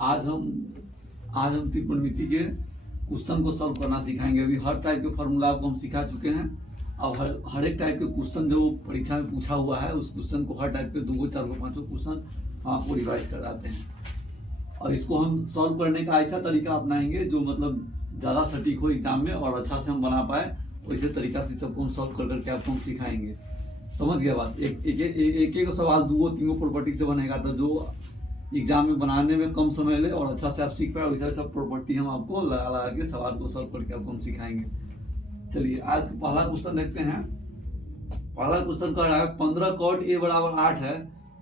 आज हम त्रिकोणमिति के क्वेश्चन को सॉल्व करना सिखाएंगे। अभी हर टाइप के फार्मूला को हम सिखा चुके हैं। अब हर एक टाइप के क्वेश्चन जो परीक्षा में पूछा हुआ है उस क्वेश्चन को हर टाइप के 2 4 5 क्वेश्चन आपको रिवाइज कराते हैं और इसको हम सॉल्व करने का ऐसा तरीका अपनाएंगे जो मतलब ज़्यादा सटीक हो एग्जाम में और अच्छा से हम बना पाए। वैसे तरीका से सबको हम सॉल्व कर करके आपको हम सिखाएंगे। समझ गया बात? एक सवाल 2 3 प्रॉपर्टी से बनेगा तो जो एग्जाम में बनाने में कम समय ले और अच्छा से आप सीख पाए वैसा सब प्रॉपर्टी हम आपको लगा के सवाल को सॉल्व करके आपको हम सिखाएंगे। चलिए आज पहला क्वेश्चन देखते हैं। पहला क्वेश्चन कह रहा है 15 cot a बराबर 8 है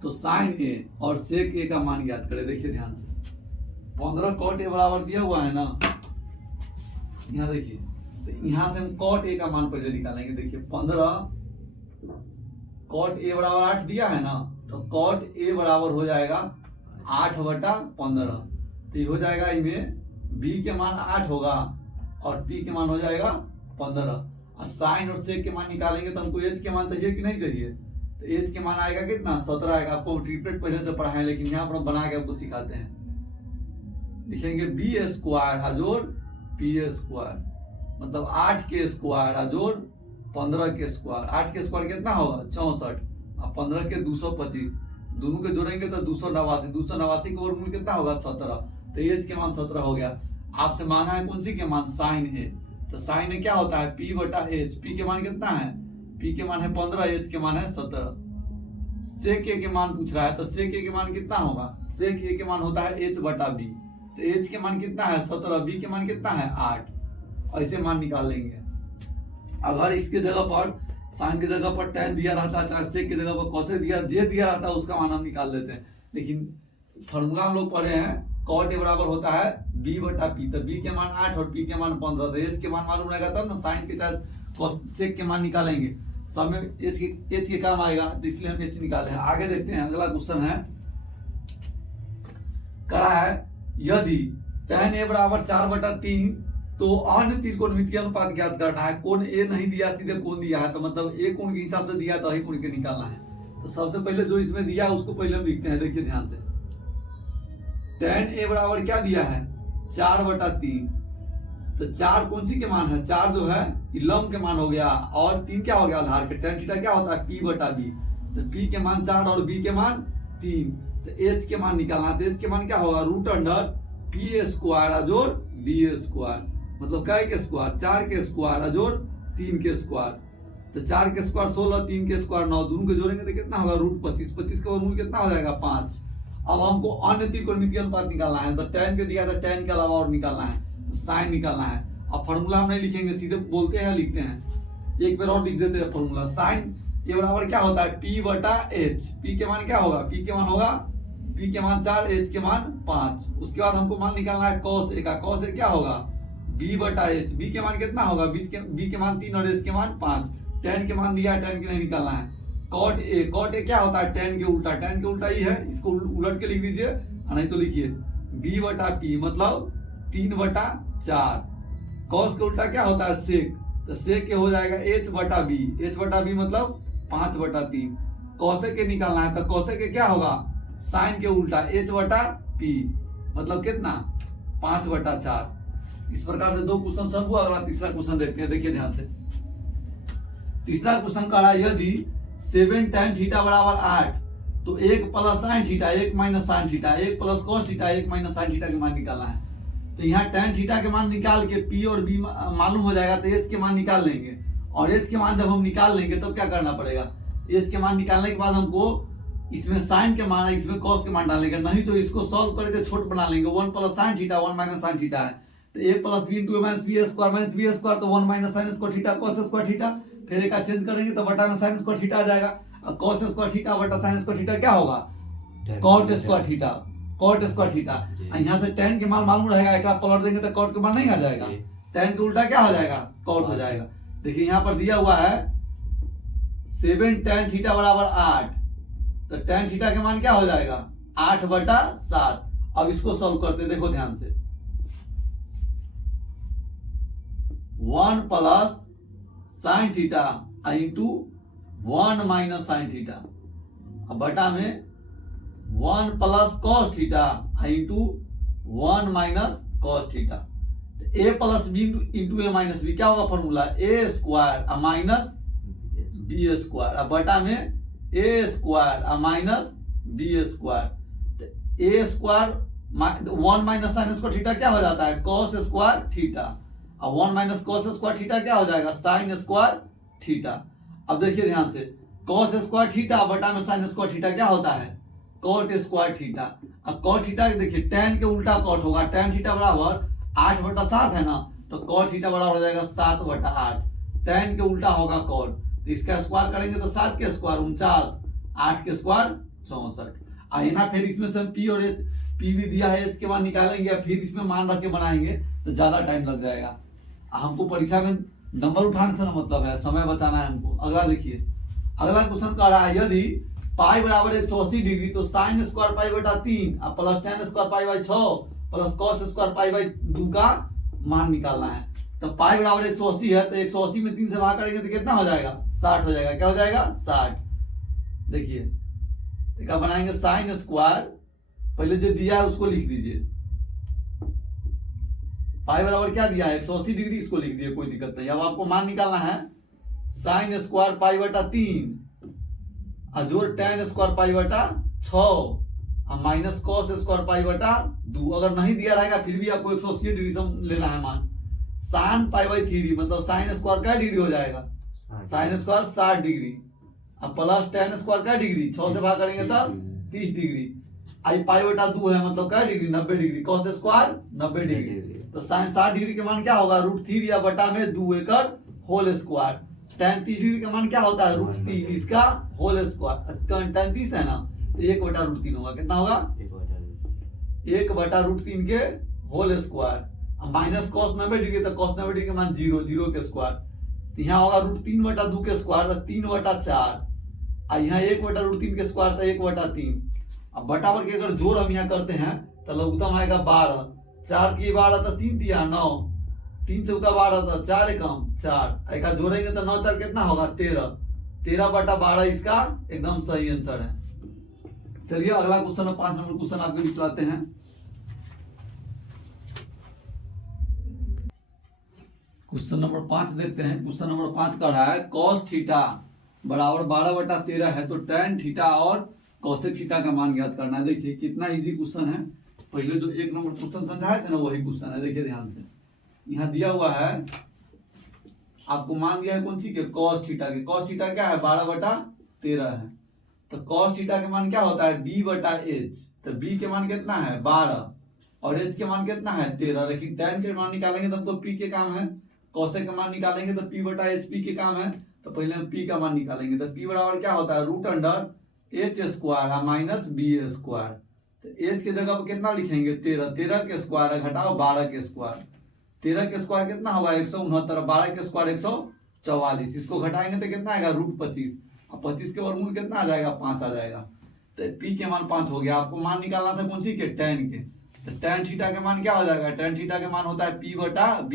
तो साइन a और सेक a का मान ज्ञात करें। देखिए ध्यान से 15 cot a बराबर दिया हुआ है ना, यहाँ देखिए तो यहाँ से हम cot a का मान पहले निकालेंगे। देखिए 15 cot a बराबर 8 दिया है ना तो cot a बराबर हो जाएगा 8/15। तो ये हो जाएगा इनमें b के मान 8 होगा और p के मान हो जाएगा 15 और साइन और सेक के मान निकालेंगे तो हमको एच के मान चाहिए कि नहीं चाहिए? तो एच के मान आएगा कितना 17 आएगा। आपको ट्रिपलेट पहले से पढ़ाए लेकिन यहाँ पर बना के आपको सिखाते हैं। लिखेंगे बी स्क्वायर अजोड़ पी स्क्वायर मतलब 8 के स्क्वायर अजोड़ 15 के स्क्वायर। 8 के स्क्वायर कितना होगा 64 और 15 के 225 दोनों के जोड़ेंगे तो 289। 289 का वर्गमूल कितना होगा 17। तो एच के मान 17 हो गया। आपसे मांगा है कौन सी के मान साइन ए। तो साइन ए क्या होता है P बटा एच। पी के मान कितना है? P के मान है 15, एच के मान है 17। सेक ए के मान पूछ रहा है तो सेक ए के मान कितना होगा? सेक ए के मान होता है एच बटा बी। तो एच के मान कितना है 17, बी के मान कितना है 8। ऐसे मान निकाल लेंगे। अगर इसके जगह पर साइन की जगह पर tan दिया रहता है, चाहे सेक की जगह पर कॉसेक दिया जे दिया रहता है उसका मान हम निकाल लेते हैं। लेकिन फॉर्मूला हम लोग पढ़े हैं cot a बराबर होता है b बटा पी। तो b के मान 8 और p के मान 15। तो एच के मान मालूम रहेगा तब ना साइन के साथ सेक के मान निकालेंगे। सब में एच के काम आएगा तो इसलिए हम एच निकाले हैं। आगे देखते हैं अगला क्वेश्चन है। करा है यदि tan a बराबर 4/3 तो अन्य त्रिकोणमितीय अनुपात ज्ञात करना है। कोण ए नहीं दिया सीधे कोण दिया है तो मतलब ए कोण के हिसाब से दिया तो ही कोण के निकालना है। तो सबसे पहले जो इसमें दिया है उसको पहले हम लिखते हैं। देखिए ध्यान से tan a बराबर क्या दिया है 4/3। तो 4 कौन सी के मान है? 4 जो है लंब के मान हो गया और 3 क्या हो गया आधार के। tan थीटा क्या होता है p बटा b। तो p के मान 4 और b के मान 3। तो h के मान निकालना है। तो h के मान क्या होगा √p स्क्वायर अजोड़ b स्क्वायर मतलब कै के स्क्वायर 4 के स्क्वायर अजोड़ 3 के स्क्वायर। तो 4 के स्क्वायर 16, 3 के स्क्वायर 9 दोनों को जोड़ेंगे तो कितना होगा √25। 25 का वर्गमूल कितना हो जाएगा 5। अब हमको अन्य त्रिकोणमितीय अनुपात निकालना है। तो tan के दिया था tan के अलावा और निकालना है तो साइन निकालना है। अब फॉर्मूला हम नहीं लिखेंगे सीधे बोलते हैं लिखते हैं। एक बार और लिख देते हैं फॉर्मूला। साइन ये बराबर क्या होता है p बटा एच। p के मान क्या होगा? p के मान होगा p के मान 4, h के मान 5। उसके बाद हमको मान निकालना है cos a का। cos a क्या होगा b बटा h। b के मान कितना होगा b के मान 3 और h के मान 5। tan के मान दिया है tan के नहीं निकालना है। cot a। cot a क्या होता है tan के उल्टा। tan के उल्टा ही है, इसको उलट के लिख दीजिए नहीं तो लिखिए b बटा p मतलब 3/4। cos के उल्टा क्या होता है sec। तो sec के हो जाएगा h बटा b। h बटा b मतलब 5/3। cosec के निकालना है तो cosec के क्या होगा साइन के उल्टा h बटा p मतलब कितना 5/4। इस प्रकार से 2 क्वेश्चन सब हुआ। अगला तीसरा क्वेश्चन देखते हैं। देखिए ध्यान से तीसरा क्वेश्चन कहा यदि 7 tan थीटा बराबर 8 तो 1 plus sine theta 1 minus sine theta 1 plus cos theta 1 minus sine theta के मान निकालना है। तो यहाँ tan थीटा के मान निकाल के p और b मालूम हो जाएगा तो h के मान निकाल लेंगे। और h के मान जब हम निकाल लेंगे तब क्या करना पड़ेगा? h के मान निकालने के बाद हमको इसमें साइन के मान है इसमें cos के मान डालेंगे, नहीं तो इसको सॉल्व करके छोट बना लेंगे। 1 plus sine theta 1 minus sine theta है तो a plus b into minus b square तो 1 minus sine square theta cos square theta. फिर एक का चेंज करेंगे तो बटा में साइन स्क्वायर थीटा आ जाएगा। cos स्क्वायर थीटा बटा साइन स्क्वायर थीटा क्या होगा cot square theta. cot square theta यहाँ से tan के मान मालूम रहेगा। एक पलट देंगे तो cot के मान नहीं आ जाएगा। tan के उल्टा क्या हो जाएगा cot हो जाएगा। देखिए यहाँ पर दिया हुआ है 7 tan थीटा बराबर 8 तो tan थीटा के मान क्या हो जाएगा 8/7। अब इसको सॉल्व करते हैं। देखो ध्यान से 1 plus sine theta into 1 minus sine theta अब बटा में 1 plus cos theta into 1 minus cos theta. A plus B into A minus B क्या होगा formula, A square minus B square, बटा में A square minus B square. A square 1 minus sine square theta क्या हो जाता है, cos square theta, और 1 minus cos square theta क्या हो जाएगा, साइन स्क्वायर थीटा। अब देखिए ध्यान से, कॉस स्क्वायर थीटा बटा में साइन स्क्वायर थीटा क्या होता है, कॉट स्क्वायर थीटा। अब कॉट थीटा देखिए टेन के उल्टा कॉट होगा, टेन थीटा बराबर 8/7 है ना, तो कॉट थीटा बराबर हो जाएगा 7/8। टेन के उल्टा होगा कॉट, तो इसका स्क्वायर करेंगे तो 7 के स्क्वायर 49, 8 के स्क्वायर 64। आइना फिर इसमें से पी और एच, पी भी दिया है, एच के मान निकालेंगे, फिर इसमें मान रख के बनाएंगे तो ज्यादा टाइम लग जाएगा। हमको परीक्षा में नंबर उठाने से ना मतलब है, समय बचाना है हमको। अगला देखिए, अगला क्वेश्चन कह रहा है यदि पाई बराबर 180 डिग्री तो साइन स्क्वायर पाई बटा 3 plus ten square pi by 6 plus cos square pi by 2 का मान निकालना है। तो पाई बराबर 180 है, तो 180 में 3 से भाग करेंगे तो कितना हो जाएगा, 60 हो जाएगा। क्या हो जाएगा, 60। देखिए क्या बनाएंगे, साइन स्क्वायर पहले जो दिया है उसको लिख दीजिए, पाई बराबर क्या दिया है 180 डिग्री, इसको लिख दिए, कोई दिक्कत नहीं। अब आपको मान निकालना है साइन स्क्वायर पाई बटा 3 जोड़ टेन स्क्वायर पाई बटा 6 माइनस कॉस स्क्वायर पाई बटा 2। अगर नहीं दिया रहेगा फिर भी आपको 180 डिग्री से लेना है मान। साइन पाई बाई 3 मतलब साइन स्क्वायर क्या डिग्री हो जाएगा, साइन स्क्वायर 60 डिग्री, अब प्लस टेन स्क्वायर क्या डिग्री, 6 से भाग करेंगे तब 30 डिग्री। आई पाई बटा 2 है मतलब क्या degree, 90 degree, cos square 90 degree. तो साइन 60 डिग्री के मान क्या होगा, √3 या बटा में 2 एकड़ होल स्क्वायर। tan 30 डिग्री का मान क्या होता है, √3 इसका होल स्क्वायर। tan 30 है ना, 1/√3 होगा, कितना होगा 1/√3 के whole square. Minus cos 90 degree, तो कॉस 90 डिग्री का मान 0, 0 के स्क्वायर, तो यहाँ होगा √3/2 के स्क्वायर, 3/4। यहाँ 1/√3 के स्क्वायर था 1/3। अब बटाबर के अगर जोड़ हम यहाँ करते हैं तो लघुत्तम आएगा 12, 4 की 12 तो 3 दिया 9, 3 से 12 तो 4 कम 4, एक जोड़ेंगे तो 9 4 कितना होगा 13, 13/12 इसका एकदम सही आंसर है। चलिए अगला क्वेश्चन, 5 नंबर क्वेश्चन आपके बीच लाते हैं। क्वेश्चन नंबर 5 देखते हैं। क्वेश्चन नंबर 5 का रहा है कॉस थीटा बराबर 12/13 है, तो टेन थीटा और कॉसेक थीटा का मान ज्ञात करना है। देखिए कितना इजी क्वेश्चन है, पहले जो 1 नंबर क्वेश्चन समझाए थे ना वही क्वेश्चन है। देखिए ध्यान से, यहाँ दिया हुआ है आपको मान दिया है कौन सी के, कॉस थीटा के। कॉस थीटा क्या है 12/13 है, तो कॉस थीटा के मान क्या होता है b/h। तो b के मान कितना है 12 और h के मान कितना है 13। लेकिन tan के मान निकालेंगे तो हमको p के काम है, कॉसेक का मान निकालेंगे तो p/h p के काम है। तो पहले हम p का मान निकालेंगे, तो p बराबर क्या होता है √h² माइनस b स्क्वायर। तो h के जगह पर कितना लिखेंगे 13, 13 के स्क्वायर घटाओ 12 के स्क्वायर, 13 के स्क्वायर कितना होगा 169, 12 के स्क्वायर 144, इसको घटाएंगे तो कितना आएगा √25, अब 25 के वर्गमूल कितना आ जाएगा 5 आ जाएगा। तो p के मान 5 हो गया। आपको मान निकालना था कौन सी के, tan के। तो tan थीटा के मान क्या हो जाएगा, tan थीटा के मान होता है p/b।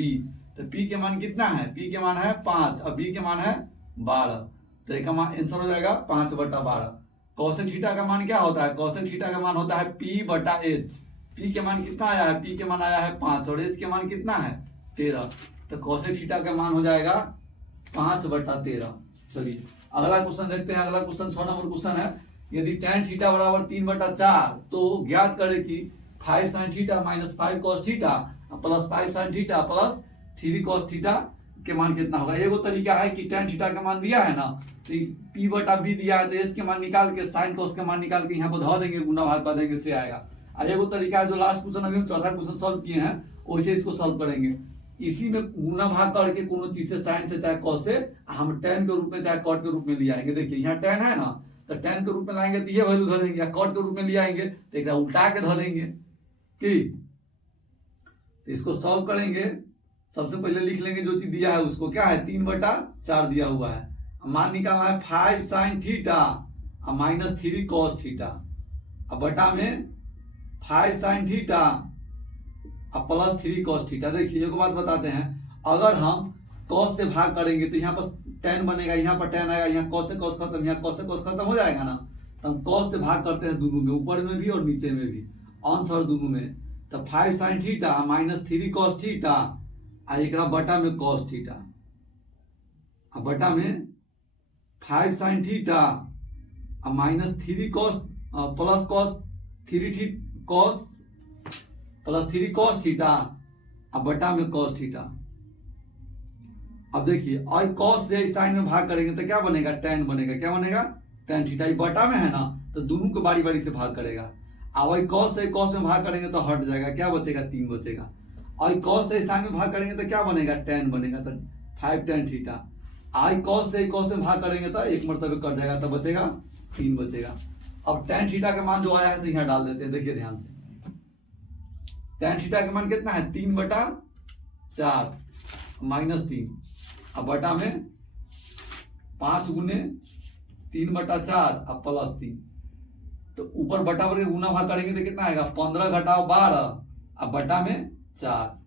तो p के मान कितना है, p के मान है 5 और b के मान है 12, तो इसका मान आंसर हो जाएगा 5/12। कॉसेक थीटा का मान क्या होता है, कॉसेक थीटा का मान होता है p/h। p के मान कितना आया है, p के मान आया है 5 और h के मान कितना है 13, तो कॉसेक थीटा का मान हो जाएगा 5/13। चलिए अगला क्वेश्चन देखते हैं। अगला क्वेश्चन 6 नंबर क्वेश्चन है, यदि tan थीटा बराबर 3/4 तो ज्ञात करें कि 5 sin theta minus 5 cos theta plus 5 sin theta plus 3 cos theta के मान कितना होगा। एगो तरीका है कि tan थीटा का मान दिया है ना, तो इस p/b दिया है तो h के मान निकाल के sin cos के मान निकाल के यहाँ पर धो देंगे, गुना भाग कर देंगे, से आएगा। और एगो तरीका है जो लास्ट क्वेश्चन अभी हम चौथा क्वेश्चन सॉल्व किए हैं वैसे इसको सॉल्व करेंगे। इसी में गुना भाग करके कोनो चीज से साइन से चाहे कॉस से हम tan के रूप में चाहे कॉट के रूप में ले आएंगे। देखिए यहाँ tan है ना, तो tan के रूप में लाएंगे तो ये वैल्यू धर देंगे, या कॉट के रूप में ले आएंगे तो एक उल्टा के धर देंगे कि। तो इसको सॉल्व करेंगे, सबसे पहले लिख लेंगे जो चीज दिया है उसको, क्या है 3/4 दिया हुआ है। मान निकालना है 5 sin theta minus 3 cos theta, अब बटा में 5 sin थीटा अब प्लस 3 cos थीटा। देखिए एक बात बताते हैं, अगर हम cos से भाग करेंगे तो यहाँ पर tan बनेगा, यहाँ पर tan आएगा, यहाँ cos से cos खत्म, यहाँ cos से cos खत्म हो जाएगा ना। तो हम cos से भाग करते हैं दोनों में, ऊपर में भी और नीचे में भी, अंश और दोनों में। तो 5 sine theta minus 3 cos theta आ एकरा बटा में कॉस थीटा आ बटा में 5 साइन थीटा आ minus 3 cos plus cos 3 cos plus 3 cos theta आ बटा में कॉस थीटा। अब देखिए और कॉस से साइन में भाग करेंगे तो क्या बनेगा, tan बनेगा। क्या बनेगा, tan थीटा। ये बटा में है ना तो दोनों को बारी बारी से भाग करेगा। अब वही कॉस से कॉस में भाग करेंगे तो हट जाएगा, क्या बचेगा, 3 बचेगा। और कॉस से साइन में भाग करेंगे तो क्या बनेगा, tan बनेगा। तो 5 tan थीटा। आई कॉस से कॉस में भाग करेंगे तो एक मरतबे कट जाएगा तो बचेगा 3 बचेगा। अब tan थीटा का मान जो आया है यहाँ डाल देते हैं, देखिए ध्यान से। tan थीटा का मान कितना है, 3/4 माइनस 3 अब बटा में 5 गुने 3/4 अब प्लस 3। तो ऊपर बटा पर गुना भाग करेंगे तो कितना आएगा, 15 घटाओ 12 अब बटा में 4।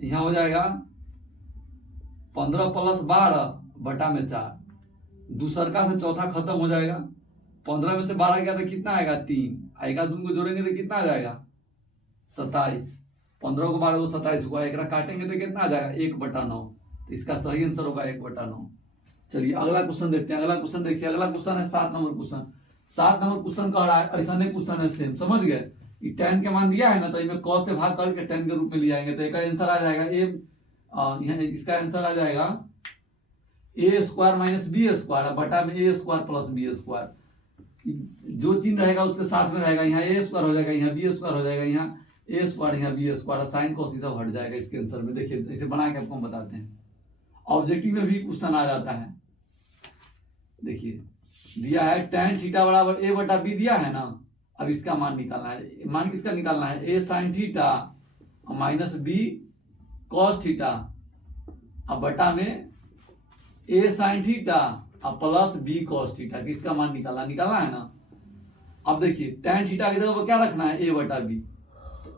यहां हो जाएगा 15 + 12 बटा में 4। दूसरका से चौथा खत्म हो जाएगा। 15 में से 12 गया तो कितना आएगा, 3 आएगा। दोनों को जोड़ेंगे तो कितना आ जाएगा, 27। 15 को 12 को 27 हुआ, एक काटेंगे तो कितना आ जाएगा, 1/9। तो इसका सही आंसर होगा 1/9। चलिए अगला क्वेश्चन देखते हैं। अगला क्वेश्चन देखिए, अगला क्वेश्चन है 7 नंबर क्वेश्चन। 7 नंबर क्वेश्चन कह रहा है, ऐसा नहीं क्वेश्चन है सेम, समझ गए। tan के मान दिया है ना तो इसमें cos से भाग करके tan के रूप में ले आएंगे तो एक आंसर आ जाएगा इसका आंसर आ जाएगा a² - b² बटा में a² + b²। जो चिन्ह रहेगा उसके साथ में रहेगा, यहाँ a² हो जाएगा, यहाँ b² हो जाएगा, यहाँ a², यहाँ b²। साइन cos सब हट जाएगा इसके आंसर में। देखिए इसे बना के आपको हम बताते हैं। ऑब्जेक्टिव में भी क्वेश्चन आ जाता है। देखिए दिया है tan थीटा बराबर a/b दिया है ना। अब इसका मान निकालना है। मान किसका निकालना है, a sin theta minus b cos theta अब बटा में a sin थीटा अब प्लस b cos थीटा। किसका मान निकालना है ना। अब देखिए tan थीटा की जगह पर क्या रखना है, a/b।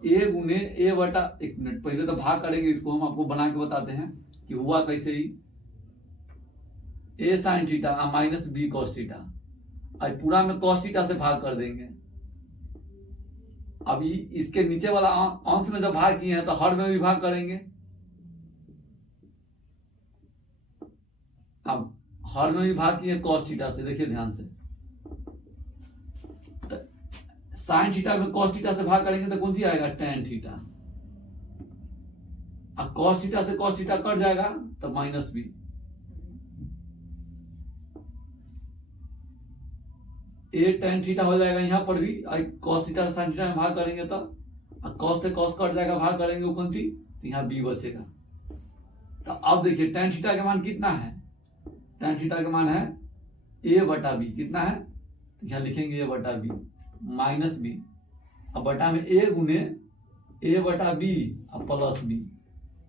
a गुने a/, एक मिनट पहले तो भाग करेंगे इसको, हम आपको बना के बताते हैं कि हुआ कैसे ही। a sin theta minus b cos theta, अब पूरा में cos थीटा से भाग कर देंगे। अब इसके नीचे वाला अंश में जब भाग किए हैं तो हर में भी भाग करेंगे। अब हर में भी भाग किए cos थीटा से, देखिए ध्यान से। साइन थीटा में cos थीटा से भाग करेंगे तो कौन सी आएगा, tan थीटा। अब cos थीटा से cos थीटा कट जाएगा तो minus b। a tan theta हो जाएगा यहाँ पर भी। cos थीटा से sin थीटा में भाग करेंगे तो cos से cos कट जाएगा, भाग करेंगे उपंती तो यहाँ b बचेगा। तो अब देखिए tan थीटा का मान कितना है, tan थीटा का मान है a/b। कितना है, यहाँ लिखेंगे a/b माइनस b अब बटा में a गुने a/b अब प्लस b।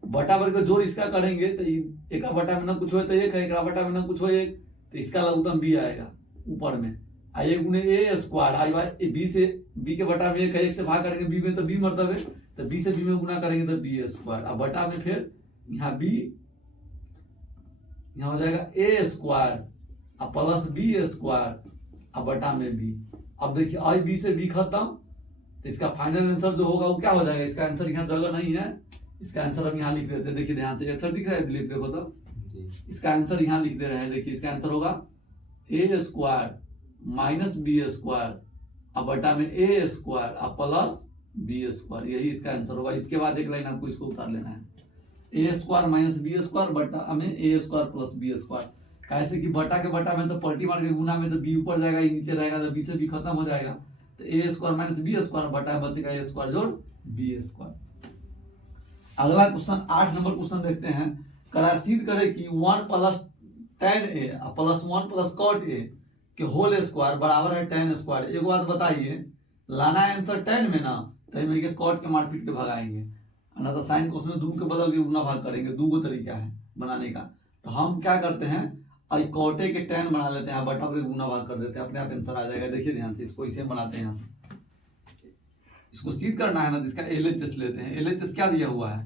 बटा बर का जोड़ इसका करेंगे तो एक बटा में ना कुछ हो तो एक है, एक बटा में ना कुछ हो एक, तो इसका लघुत्तम b आएगा ऊपर में। a गुने a² आई भाई b से b के बटा में एक है, एक से भाग करेंगे b में तो b मरतबे, तो b से b में गुना करेंगे तो b²। अब बटा में फिर यहाँ b, यहाँ हो जाएगा a² अब प्लस b² अब बटा में b। अब देखिए आई b से b खत्म, तो इसका फाइनल आंसर जो होगा वो क्या हो जाएगा। इसका आंसर यहाँ जगह नहीं है, इसका आंसर हम यहाँ लिख देते हैं। देखिए ध्यान से, आंसर दिख रहा है दिलीप, देखो तो इसका आंसर यहाँ लिख दे रहे हैं। देखिए इसका आंसर होगा a² माइनस b² अब बटा में a² अब प्लस b²। यही इसका आंसर होगा। इसके बाद एक लाइन आपको इसको उतार लेना है, a² माइनस b² बटा में a² प्लस b²। कैसे कि बटा के बटा में तो पलटी मार के गुना में तो b ऊपर जाएगा, ये नीचे रहेगा, तो b से b खत्म हो जाएगा। तो a² माइनस b² बटा बचेगा a² जोड़ b²। अगला क्वेश्चन 8 नंबर क्वेश्चन देखते हैं। सिद्ध करे कि 1 + tan a plus 1 + cot a के होल स्क्वायर बराबर है tan²। एक बात बताइए, लाना है आंसर tan में ना तो इनमें cot के मार पीट के भगाएंगे, ना तो साइन कोस में दोनों के बदल के गुना भाग करेंगे। दो तरीका है बनाने का। तो हम क्या करते हैं, cot a के tan बना लेते हैं, बटा के गुना भाग कर देते हैं, अपने आप आंसर आ जाएगा। देखिए ध्यान से, इसको इसे बनाते हैं। यहाँ से इसको सिद्ध करना है ना, जिसका LHS लेते हैं। LHS क्या दिया हुआ है,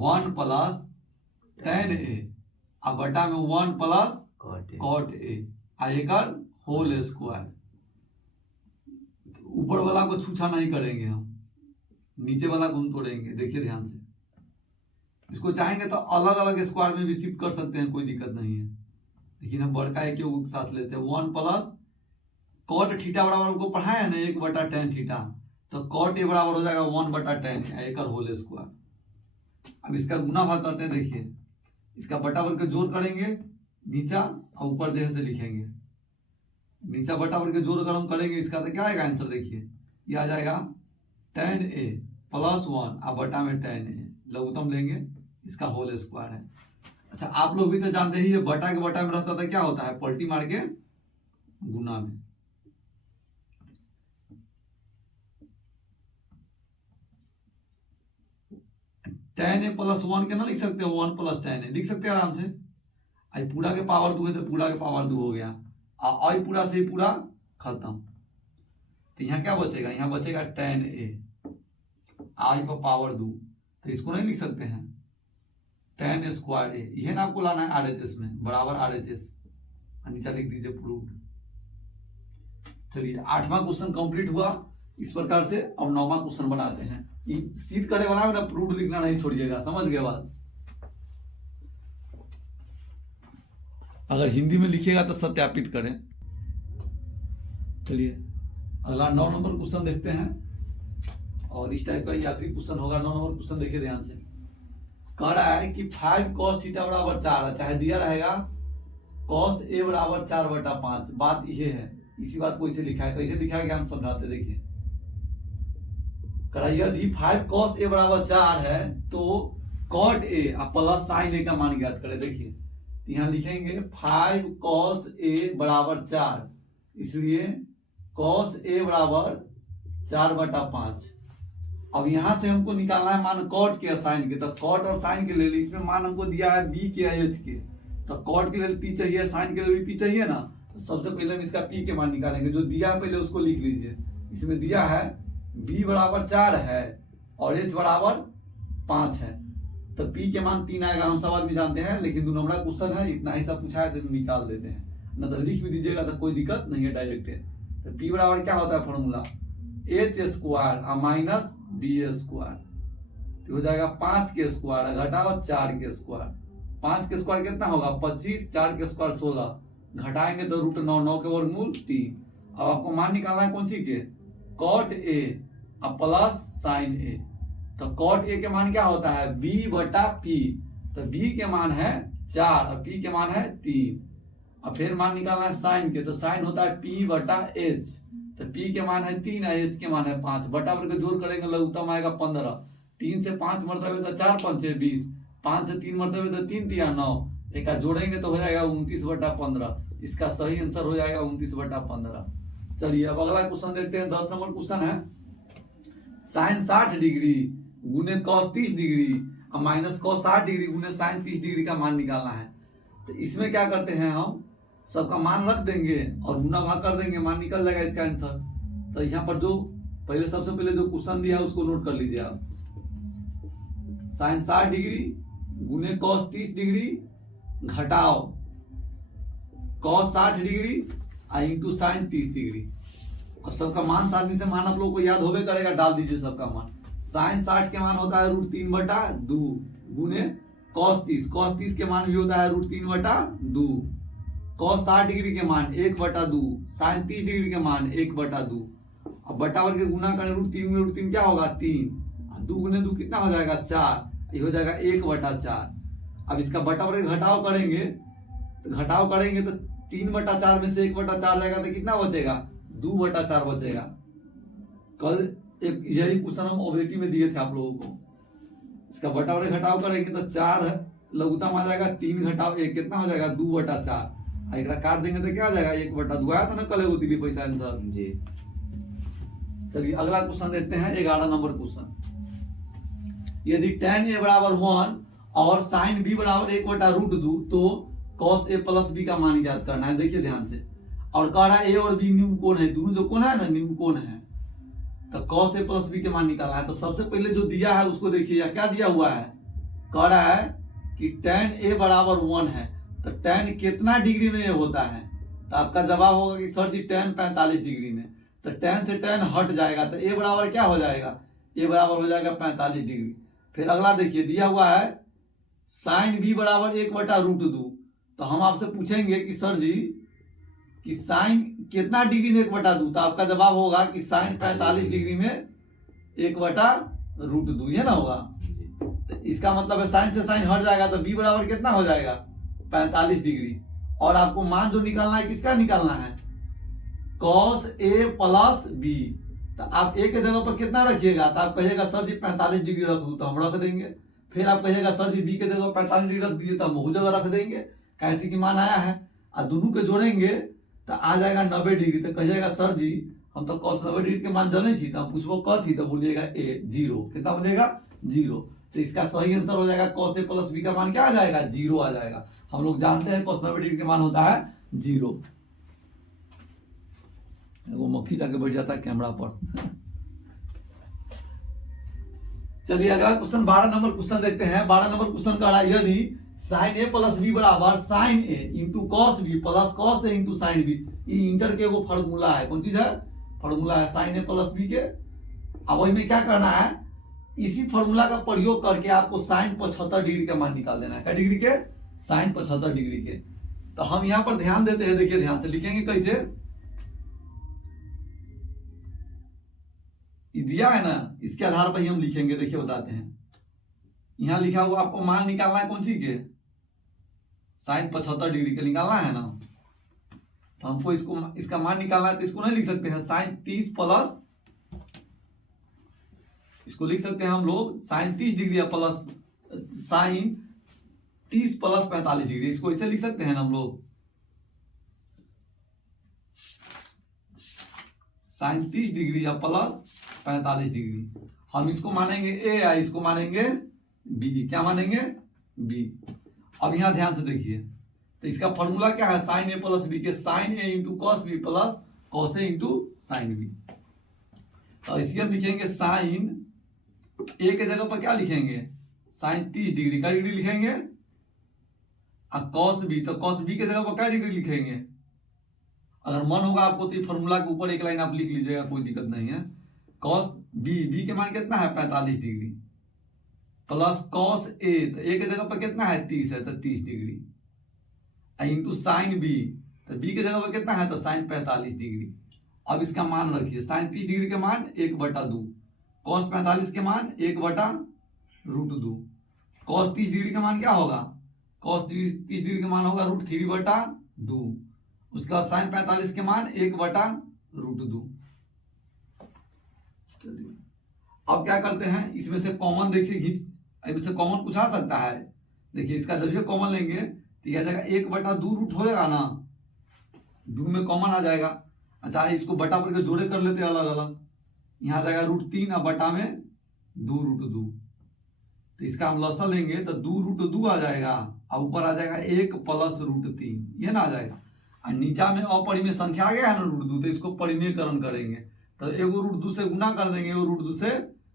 1 + tan a अब बटा में 1 + cot a आएगा होल स्क्वायर। ऊपर वाला को छूछा नहीं करेंगे हम, नीचे वाला को हम तोड़ेंगे। देखिए ध्यान से, इसको चाहेंगे तो अलग अलग स्क्वायर में भी शिफ्ट कर सकते हैं, कोई दिक्कत नहीं है, लेकिन हम बड़का एक के साथ लेते हैं। 1 प्लस कॉट थीटा बराबर को पढ़ाए है ना 1/tan थीटा, तो कॉट ए बराबर हो जाएगा 1/tan एक होल स्क्वायर। अब इसका गुना भाग करते हैं। देखिए इसका बटा के जोड़ करेंगे नीचा और ऊपर जैसे लिखेंगे, नीचा बटा के जोड़ अगर हम करेंगे इसका तो क्या आएगा आंसर। देखिए ये आ जाएगा tan a प्लस 1 अब बटा में tan a, लघुत्तम लेंगे, इसका होल स्क्वायर है। अच्छा आप लोग भी तो जानते ही, ये बटा के बटा में रहता था क्या होता है, पलटी मार के गुना में। tan a प्लस 1 के ना लिख सकते हो, 1 प्लस tan a लिख सकते हैं आराम से। आई पूरा के पावर 2 है तो पूरा के पावर 2 हो गया, आई पूरा से ही पूरा खत्म। तो यहाँ क्या बचेगा, यहाँ बचेगा tan a आई पर पावर 2, तो इसको नहीं लिख सकते हैं tan स्क्वायर a, यह ना आपको लाना है RHS में, बराबर RHS, नीचे लिख दीजिए प्रूव्ड। चलिए 8वां क्वेश्चन कंप्लीट हुआ इस प्रकार से। अब 9वां क्वेश्चन बनाते हैं। सीध करे वाला ना प्रूव्ड लिखना नहीं छोड़िएगा, समझ गए बात। अगर हिंदी में लिखिएगा तो सत्यापित करें। चलिए अगला 9 नंबर क्वेश्चन देखते हैं, और इस टाइप का ही आखिरी क्वेश्चन होगा। 9 नंबर क्वेश्चन देखिए ध्यान से। कह रहा है कि 5 cos थीटा बराबर 4, चाहे दिया रहेगा cos a बराबर 4/5। बात ये है, इसी बात को इसे लिखा है, कैसे लिखा है क्या हम समझाते। देखिए यदि 5 cos a बराबर 4 है तो cot a plus sin a का मान ज्ञात करें। देखिए यहाँ लिखेंगे 5 cos a बराबर 4, इसलिए cos a बराबर 4/5। अब यहां से हमको निकालना है मान cot के साइन के, तो cot और साइन के ले ली। इसमें मान हमको दिया है b के h के, तो cot के लिए p चाहिए, साइन के लिए भी p चाहिए ना। तो सबसे पहले हम इसका p के मान निकालेंगे, जो दिया है पहले उसको लिख लीजिए। इसमें दिया है b बराबर 4 है और h बराबर 5 है, तो p के मान 3 आएगा। हम सब आदमी जानते हैं, लेकिन 2 नंबर क्वेश्चन है, इतना ही सब पूछा है तो निकाल देते हैं, न तो लिख भी दीजिएगा तो कोई दिक्कत नहीं है, डायरेक्ट है। तो p बराबर क्या होता है formula, h square minus b square, तो हो जाएगा 5 के स्क्वायर घटाओ 4 के स्क्वायर। 5 के स्क्वायर कितना होगा 25, 4 के स्क्वायर 16, घटाएंगे तो √9, 9 के वर्गमूल 3। अब आपको मान निकालना है कौन सी के, cot a plus sin a। तो cot a के मान क्या होता है b/p, तो b के मान है 4 और p के मान है 3। अब फिर मान निकालना है sin के, तो sin होता है p/h, तो p के मान है 3 और h के मान है 5। बटा के जोड़ करेंगे लघुत्तम आएगा 15। 3 से 5 मरतबे तो 4 5 20, 5 से 3 मरतबे तो 3 3 9, एक जोड़ेंगे तो हो जाएगा 29/15। इसका सही आंसर हो जाएगा 29/15। चलिए अब अगला क्वेश्चन देखते हैं। 10 नंबर क्वेश्चन है, साइन 60 डिग्री गुने cos 30 डिग्री और माइनस cos 60 डिग्री गुने साइन 30 डिग्री का मान निकालना है। तो इसमें क्या करते हैं, हम सबका मान रख देंगे और गुना भाग कर देंगे, मान निकल जाएगा इसका आंसर। तो यहाँ पर जो पहले सबसे पहले जो क्वेश्चन दिया है उसको नोट कर लीजिए आप। साइन 60 डिग्री गुने cos 30 डिग्री घटाओ cos 60 degree into sine 30 degree. अब सबका मान साधने से मान आप लोग को याद होवे करेगा, डाल दीजिए सबका मान। साइन 60 के मान होता है √3/2 गुने cos 30, cos 30 के मान भी होता है √3/2, cos 60 डिग्री के मान 1/2, साइन 30 डिग्री के मान 1/2। अब बटावर के गुना करें √3 में √3 क्या होगा 3, 2 गुने 2 कितना हो जाएगा 4, ये हो जाएगा 1/4। अब इसका बटावर के घटाव करेंगे तो 3/4 में से 1/4 जाएगा तो कितना बचेगा 2/4 बचेगा। कल एक यही क्वेश्चन हम ऑब्जेक्टिव में दिए थे आप लोगों को। इसका बटावर घटाव करेंगे तो 4 लघुत्तम आ जाएगा, 3 घटाव 1 कितना हो जाएगा 2/4। एक काट देंगे तो क्या आ जाएगा 1/2। आया था ना कल एगो दिली पैसा आंसर जी। चलिए अगला क्वेश्चन देखते हैं। 11 नंबर क्वेश्चन, यदि tan a बराबर 1 और sin b बराबर 1/√2 तो cos a प्लस b का मान ज्ञात करना है। देखिए ध्यान से, और कह रहा है a और b निम्न कोण है, दोनों जो कोण है ना निम्न कोण है, तो cos a प्लस b के मान निकालना है। तो सबसे पहले जो दिया है उसको देखिए, क्या दिया हुआ है, कह रहा है कि tan a बराबर 1 है, तो tan कितना डिग्री में होता है, तो आपका जवाब होगा कि सर जी tan 45 डिग्री में। तो tan से tan हट जाएगा, तो a बराबर क्या हो जाएगा, a बराबर हो जाएगा 45 डिग्री। फिर अगला देखिए दिया हुआ है साइन b बराबर 1/√2। तो हम आपसे पूछेंगे कि सर जी कि साइन कितना डिग्री में 1/2, तो आपका जवाब होगा कि साइन 45 डिग्री में 1/√2, ये ना होगा। तो इसका मतलब है साइन से साइन हट जाएगा तो b बराबर कितना हो जाएगा 45 डिग्री। और आपको मान जो निकालना है किसका निकालना है, cos a प्लस b। तो आप a के जगह पर कितना रखिएगा, तो आप कहिएगा सर जी 45 डिग्री रख दूं, तो हम रख देंगे। फिर आप कहिएगा सर जी b के जगह 45 डिग्री रख दीजिए, तो हम वो जगह रख देंगे कैसे कि मान आया है। और दोनों के जोड़ेंगे तो आ जाएगा 90 डिग्री। तो कहिएगा सर जी हम तो cos 90 डिग्री के मान जाने छी, तो हम पूछबो कथी, तो बोलिएगा a 0। कितना बनेगा 0। तो इसका सही आंसर हो जाएगा cos a प्लस b का मान क्या आ जाएगा 0 आ जाएगा। हम लोग जानते हैं cos 90 डिग्री का मान होता है 0। वो मक्खी जाके बैठ जाता है कैमरा पर। चलिए अगला क्वेश्चन 12 नंबर क्वेश्चन देखते हैं। 12 नंबर क्वेश्चन का है यदि साइन a प्लस बी बराबर sine a into cos B plus cos a into sine b, ये इंटर के वो फॉर्मूला है। कौन चीज है, फॉर्मूला है साइन a प्लस बी के। अब वही में क्या करना है, इसी फॉर्मूला का प्रयोग करके आपको साइन 75 डिग्री का मान निकाल देना है। क्या डिग्री के, साइन 75 डिग्री के। तो हम यहाँ पर ध्यान देते हैं, देखिए ध्यान से लिखेंगे कैसे, दिया है ना, इसके आधार पर ही हम लिखेंगे। देखिए बताते हैं, यहां लिखा हुआ आपको मान निकालना है कौन सी के, साइन 75 डिग्री के निकालना है ना। तो हमको इसका मान निकालना है, तो इसको नहीं लिख सकते हैं साइन 30 प्लस, इसको लिख सकते हैं हम लोग sine 30 degree plus sine 30 plus 45 degree, इसको इसे लिख सकते हैं ना हम लोग, साइन 30 डिग्री या प्लस 45 डिग्री। हम इसको मानेंगे ए या इसको मानेंगे बी। क्या मानेंगे, बी। अब यहां ध्यान से देखिए, तो इसका फॉर्मूला क्या है, साइन ए प्लस बी के, sine A into cos B plus cos A into sine B. तो इसी हम लिखेंगे साइन ए के जगह पर क्या लिखेंगे, साइन 30 डिग्री का डिग्री लिखेंगे, और कॉस बी, तो कॉस बी के जगह पर क्या डिग्री लिखेंगे। अगर मन होगा आपको तो फॉर्मूला के ऊपर एक लाइन आप लिख लीजिएगा, कोई दिक्कत नहीं है। कॉस बी के मान कितना है 45 डिग्री, प्लस कॉस ए, तो ए के जगह पर कितना है 30 है, तो 30 डिग्री, इंटू साइन बी, तो बी के जगह पर कितना है, तो साइन 45 डिग्री। अब इसका मान रखिए, साइन 30 डिग्री के मान 1/2, कॉस 45 के मान 1/√2, कॉस 30 डिग्री का मान क्या होगा, कॉस 30 डिग्री का मान होगा √3/2, उसके बाद साइन 45 के मान 1/√2। चलिए अब क्या करते हैं, इसमें से कॉमन देखिए खींच, इसमें से कॉमन कुछ आ सकता है। देखिए इसका जब ये कॉमन लेंगे तो यह आ जाएगा 1/2 रूट होएगा ना, 2 में कॉमन आ जाएगा। अच्छा इसको बटा पर के जोड़े कर लेते हैं अलग अलग, यहाँ आ जाएगा √3 और बटा में 2√2, तो इसका हम लसन लेंगे तो 2√2 आ जाएगा, और ऊपर आ जाएगा 1 प्लस √3, ये ना आ जाएगा। और नीचा में अपरिमेय संख्या आ गया है ना √2, तो इसको परिमेयकरण करेंगे, तो एगो √2 से गुना कर देंगे, एगो √2 से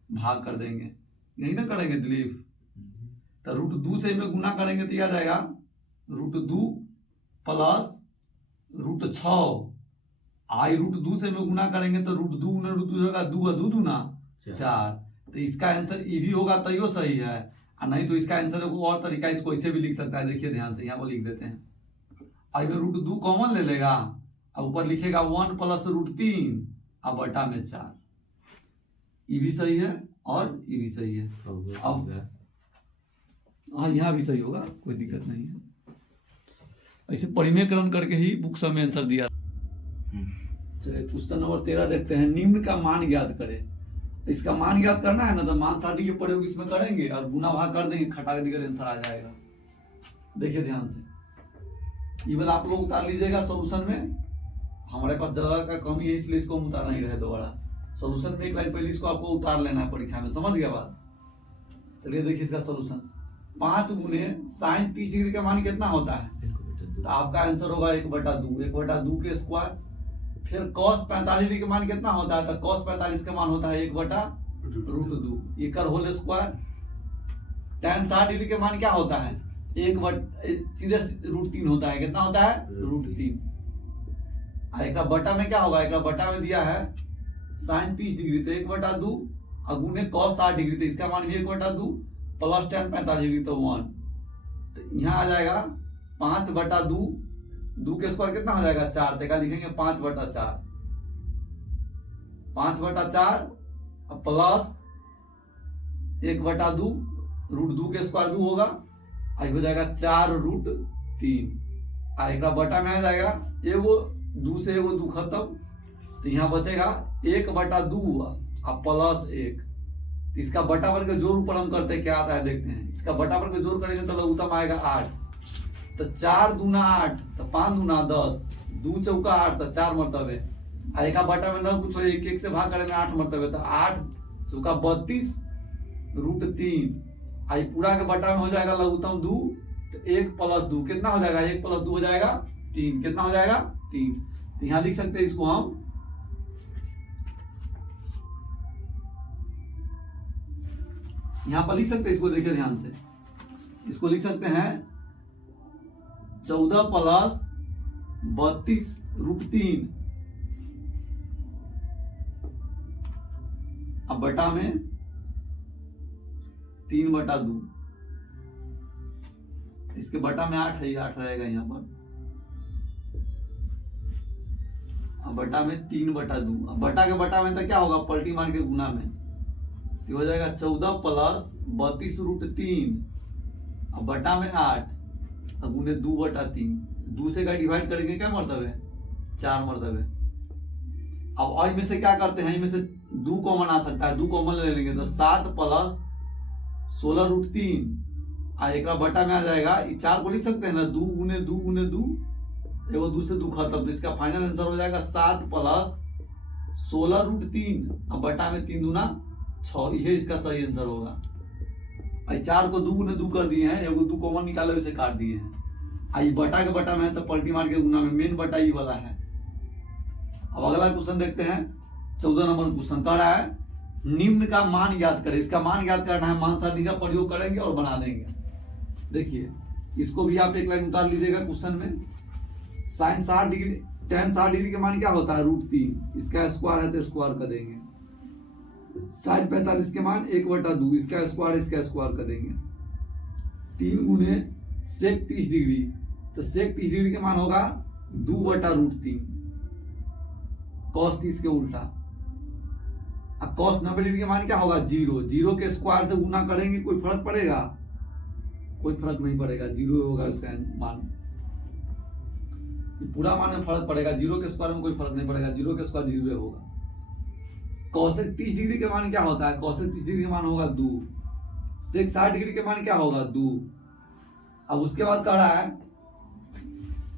भाग कर देंगे, यही ना करेंगे दिलीप। तो √2 से में गुना करेंगे तो आ जाएगा √2 प्लस √6, आई √2 से में गुना करेंगे तो √2 ने √2 होगा 2 दूना 4। तो इसका आंसर ये भी होगा तो ये सही है, और नहीं तो इसका आंसर है और तरीका, इसको ऐसे भी लिख सकता है। देखिए ध्यान से यहाँ पर लिख देते हैं, आई में √2 कॉमन ले लेगा, और ऊपर लिखेगा 1 प्लस √3 और बटा में 4। ये भी सही है और ये भी सही है। अब हाँ यहाँ भी सही होगा, कोई दिक्कत नहीं है। ऐसे परिमेयकरण करके ही बुक सब में आंसर दिया। चलिए क्वेश्चन नंबर 13 देखते हैं। निम्न का मान ज्ञात करें। तो इसका मान ज्ञात करना है ना, तो मान सारणी के प्रयोग इसमें करेंगे और गुना भाग कर देंगे, खटा के दिगर आंसर आ जाएगा। देखिए ध्यान से, ये वाला आप लोग उतार लीजिएगा सोल्यूशन में। हमारे पास जगह का कमी है इसलिए इसको हम उतार नहीं रहे दोबारा। सोल्यूशन में एक लाइन पहले इसको आपको उतार लेना है परीक्षा में, समझ गया बात। चलिए देखिए इसका सोल्यूशन, 5 गुने साइन 30 डिग्री का मान कितना होता है, तो आपका आंसर होगा 1/2, 1/2 के स्क्वायर। फिर cos 45 डिग्री का मान कितना होता है, तो cos 45 का मान होता है 1/√2, एकर होल स्क्वायर। tan 60 डिग्री के मान क्या होता है, सीधे √3 होता है, कितना होता है √3। एक बटा में क्या होगा, एक बटा में दिया है साइन 30 डिग्री तो 1/2 और गुने cos 60 डिग्री तो इसका मान भी 1/2 प्लस tan 45 डिग्री तो 1। तो यहाँ आ जाएगा 5/2, 2 के स्क्वायर कितना हो जाएगा 4, तो लिखेंगे 5/4, 5/4 प्लस 1/2 √2 के स्क्वायर 2 होगा, आई हो जाएगा 4√3। एक बटा में आ जाएगा एगो 2 से एगो 2 खत्म, तो यहाँ बचेगा 1/2 और प्लस 1। इसका बटा वर्ग जोड़ ऊपर हम करते हैं क्या आता है देखते हैं। इसका बटा वर्ग जोड़ करेंगे तो लघुत्तम आएगा 8, तो 4 दूना 8 तो 5 दूना 10, 2 चौका 8 तो 4 मरतबे। एक बटा में न कुछ हो, एक एक से भाग करेंगे 8 मरतबे, तो 8 चौका 32 √3। आई पूरा के बटा में हो जाएगा लघुत्तम 2, तो 1 + 2 कितना हो जाएगा, 1 + 2 हो जाएगा 3, कितना हो जाएगा 3। तो यहाँ लिख सकते हैं इसको हम यहाँ पर लिख सकते हैं, इसको देखिए ध्यान से, इसको लिख सकते हैं 14 + 32 √3 अब बटा में 3/2। इसके बटा में 8 है, 8 रहेगा यहाँ पर। अब बटा में 3/2, अब बटा के बटा में तो क्या होगा, पलटी मार के गुना में, तो हो जाएगा 14 + 32 √3 अब बटा में 8 अब गुने 2/3। 2 से का डिवाइड करेंगे क्या मरतबे, 4 मरतबे। अब और में से क्या करते हैं, इनमें से 2 कॉमन आ सकता है, 2 कॉमन ले लेंगे तो 7 + 16 √3 और एक बटा में आ जाएगा, 4 को लिख सकते हैं ना, 2 गुने 2 गुने 2, एगो 2 से 2 खत्म, तो इसका फाइनल आंसर हो जाएगा 7 + 16 √3 अब बटा में 3 दूना 6, ये इसका सही आंसर होगा। 4 को 2 गुने 2 कर दिए हैं, एगो 2 कॉमन निकाले उसे काट दिए हैं। आई बटा के बटा में है तो पलटी मार के गुना में, मेन बटा ये वाला है। अब अगला क्वेश्चन देखते हैं, 14 नंबर क्वेश्चन कह रहा है निम्न का मान ज्ञात करें। इसका मान ज्ञात करना है, मान सारणी का प्रयोग करेंगे और बना देंगे। देखिए इसको भी आप एक लाइन उतार लीजिएगा क्वेश्चन में। साइन 60 डिग्री tan 60 डिग्री का मान क्या होता है √3, इसका स्क्वायर है तो स्क्वायर कर देंगे। साइन 45 के मान 1/2, इसका स्क्वायर कर देंगे। 3 गुने sec 30 डिग्री, तो sec 30 डिग्री के मान होगा 2/√3 cos 30 के उल्टा। अब cos 90 डिग्री के मान क्या होगा 0, 0 के स्क्वायर से गुना करेंगे, कोई फर्क पड़ेगा, कोई फर्क नहीं पड़ेगा, 0 होगा इसका मान। पूरा मान में फर्क पड़ेगा, 0 के स्क्वायर में कोई फर्क नहीं पड़ेगा, 0 के स्क्वायर 0 होगा। cosec 30 डिग्री के मान क्या होता है, cosec 30 डिग्री के मान होगा 2, sec 60 डिग्री के मान क्या होगा 2। अब उसके बाद कह रहा है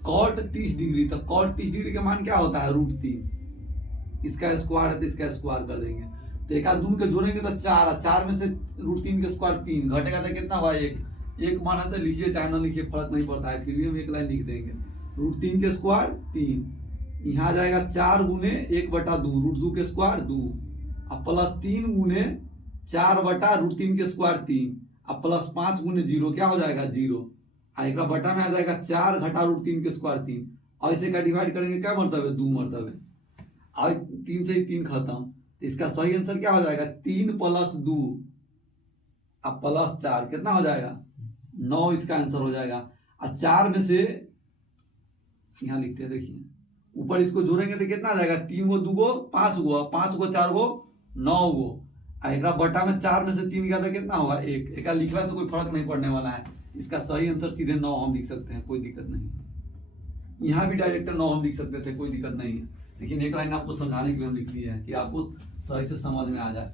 cot 30 डिग्री, तो cot 30 डिग्री के मान क्या होता है √3, इसका स्क्वायर है तो इसका स्क्वायर कर देंगे। तो एक दून के जोड़ेंगे तो 4, 4 में से √3 के स्क्वायर 3 घटेगा तो कितना हुआ 1 मान है, तो लिखिए चाहे ना लिखिए फर्क नहीं पड़ता है, फिर भी हम एक लाइन लिख देंगे। √3 के स्क्वायर 3, यहाँ आ जाएगा 4 गुने 1/2 √2 के स्क्वायर 2 अब प्लस 3 गुने 4/√3 के स्क्वायर 3 अब प्लस 5 गुने 0 क्या हो जाएगा 0। एक बटा में आ जाएगा 4 घटा √3 के स्क्वायर 3 और इसे का डिवाइड करेंगे क्या मरतबे 2 मरतबे, और 3 से ही 3 खत्म। इसका सही आंसर क्या हो जाएगा 3 + 2 अब प्लस 4 कितना हो जाएगा 9, इसका आंसर हो जाएगा। और 4 में से यहाँ लिखते हैं, देखिए ऊपर इसको जोड़ेंगे तो कितना आ जाएगा 3 गो 2 गो 5 गो 5 गो 4 गो 9 गो। एक बटा में 4 में से 3 गया तो कितना होगा 1, एक लिखने से कोई फर्क नहीं पड़ने वाला है। इसका सही आंसर सीधे 9 हम लिख सकते हैं, कोई दिक्कत नहीं। यहाँ भी डायरेक्ट 9 हम लिख सकते थे, कोई दिक्कत नहीं है, लेकिन एक लाइन आपको समझाने के लिए हम लिख दिए हैं कि आपको सही से समझ में आ जाए।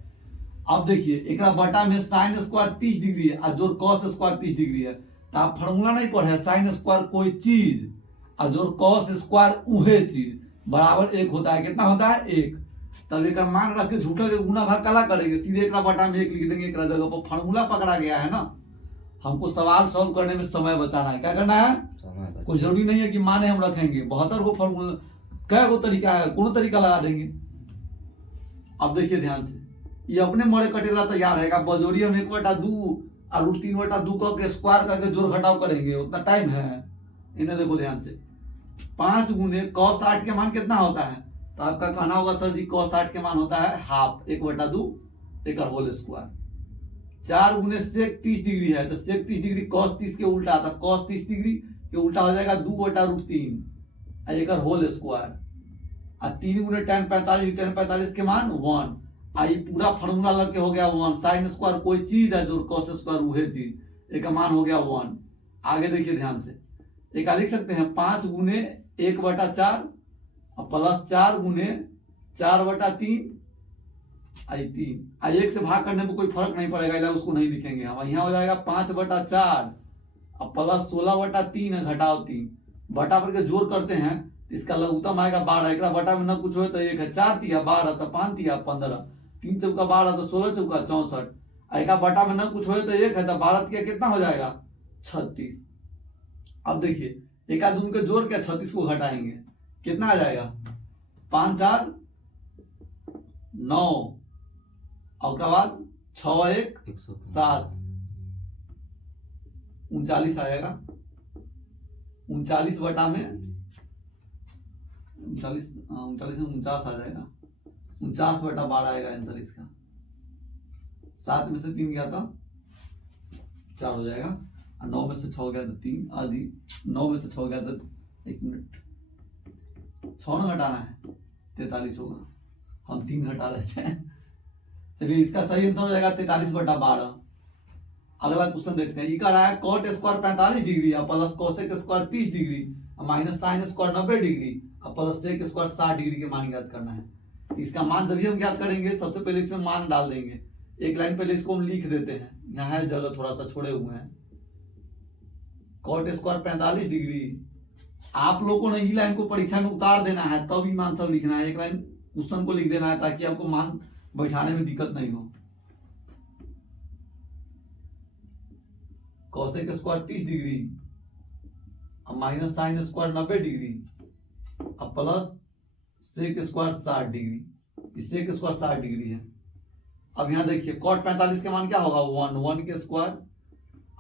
अब देखिए एक बटा में साइन स्क्वायर 30 डिग्री है और जोड़ कॉस स्क्वायर 30 डिग्री है, तो आप फॉर्मूला नहीं पढ़े, साइन स्क्वायर कोई चीज और जोड़ कॉस स्क्वायर उहे चीज बराबर 1 होता है। कितना होता है 1। तब एक मान रख के झूठा के गुना भाग कला करेंगे, सीधे एक बटा में 1 लिख देंगे। एक जगह पर फॉर्मूला पकड़ा गया है ना, हमको सवाल सॉल्व करने में समय बचाना है। क्या करना है, कोई जरूरी नहीं है कि माने हम रखेंगे 72 को फॉर्मूला, क्या वो तरीका है, कौन तरीका लगा देंगे। अब देखिए ध्यान से, ये अपने मोड़े कटेला तैयार है, बजोरी हम 1/2 और √3/2 के स्क्वायर करके जोड़ घटाव करेंगे, उतना टाइम है। इन्हें देखो ध्यान से, 5 गुने cos 60 के मान कितना होता है? तो आपका कहना होगा सर जी cos 60 के मान होता है हाफ, 1/2 एक होल स्क्वायर। 4 गुने sec 30 डिग्री है, तो sec 30 डिग्री cos 30 के उल्टा आता है, cos 30 डिग्री के उल्टा हो जाएगा 2/√3 एक होल स्क्वायर। और 3 गुने tan 45, tan 45 के मान 1। आई पूरा फार्मूला लग के हो गया 1। साइन स्क्वायर कोई चीज है जो cos स्क्वायर वही चीज, एक का मान हो गया 1। आगे देखिए ध्यान से, एक लिख सकते हैं 5 गुने 1/4 और प्लस 4 गुने 4/3 आई 3। आई 1 से भाग करने में कोई फर्क नहीं पड़ेगा, इसलिए उसको नहीं लिखेंगे हम। यहाँ हो जाएगा 5/4 और प्लस 16/3 है घटाओ 3 बटा पर के जोड़ करते हैं, इसका लघुत्तम आएगा 12। एक बटा में न कुछ हो तो 1 है, 4 तिया 12 तो 5 तिया 15, 3 चौका 12 तो 16 चौका 64। एक बटा में न कुछ हो तो 1 है, तो 12 तिया कितना हो जाएगा 36। अब देखिए एक आध उनके जोड़ के 36 को घटाएंगे, कितना आ जाएगा 5 4 9 और उसके बाद 6 1 7 39 आएगा। 39 बटा में 39 में 49 आ जाएगा। 49/12 आएगा आंसर इसका। 7 में से 3 गया था 4 हो जाएगा, और 9 में से 6 गया तो 3 आदि 9 में से 6 गया तो 1 मिनट 6 ना घटाना है 43 होगा, हम 3 घटा रहे थे। चलिए इसका सही आंसर हो जाएगा 43/12। अगला क्वेश्चन देखते हैं। इका रहा है कॉट स्क्वायर 45 डिग्री और प्लस कोसेक स्क्वायर 30 डिग्री और माइनस साइन स्क्वायर 90 डिग्री और प्लस सेक स्क्वायर 60 डिग्री के मान ज्ञात करना है। इसका मान जब भी हम ज्ञात करेंगे सबसे पहले इसमें मान डाल देंगे। एक लाइन पहले इसको हम लिख देते हैं, यहाँ है जगह थोड़ा सा छोड़े हुए हैं। कॉट स्क्वायर 45 डिग्री, आप लोगों को नहीं लाइन को परीक्षा में उतार देना है, तब ही मान सब लिखना है। एक लाइन क्वेश्चन को लिख देना है ताकि आपको मान बैठाने में दिक्कत नहीं हो। कोसेक स्क्वायर 30 डिग्री और माइनस साइन स्क्वायर 90 डिग्री और plus sec square 60 degree. Sec square 60 degree है। अब यहां देखिए कॉट 45 के मान क्या होगा 1 के स्क्वायर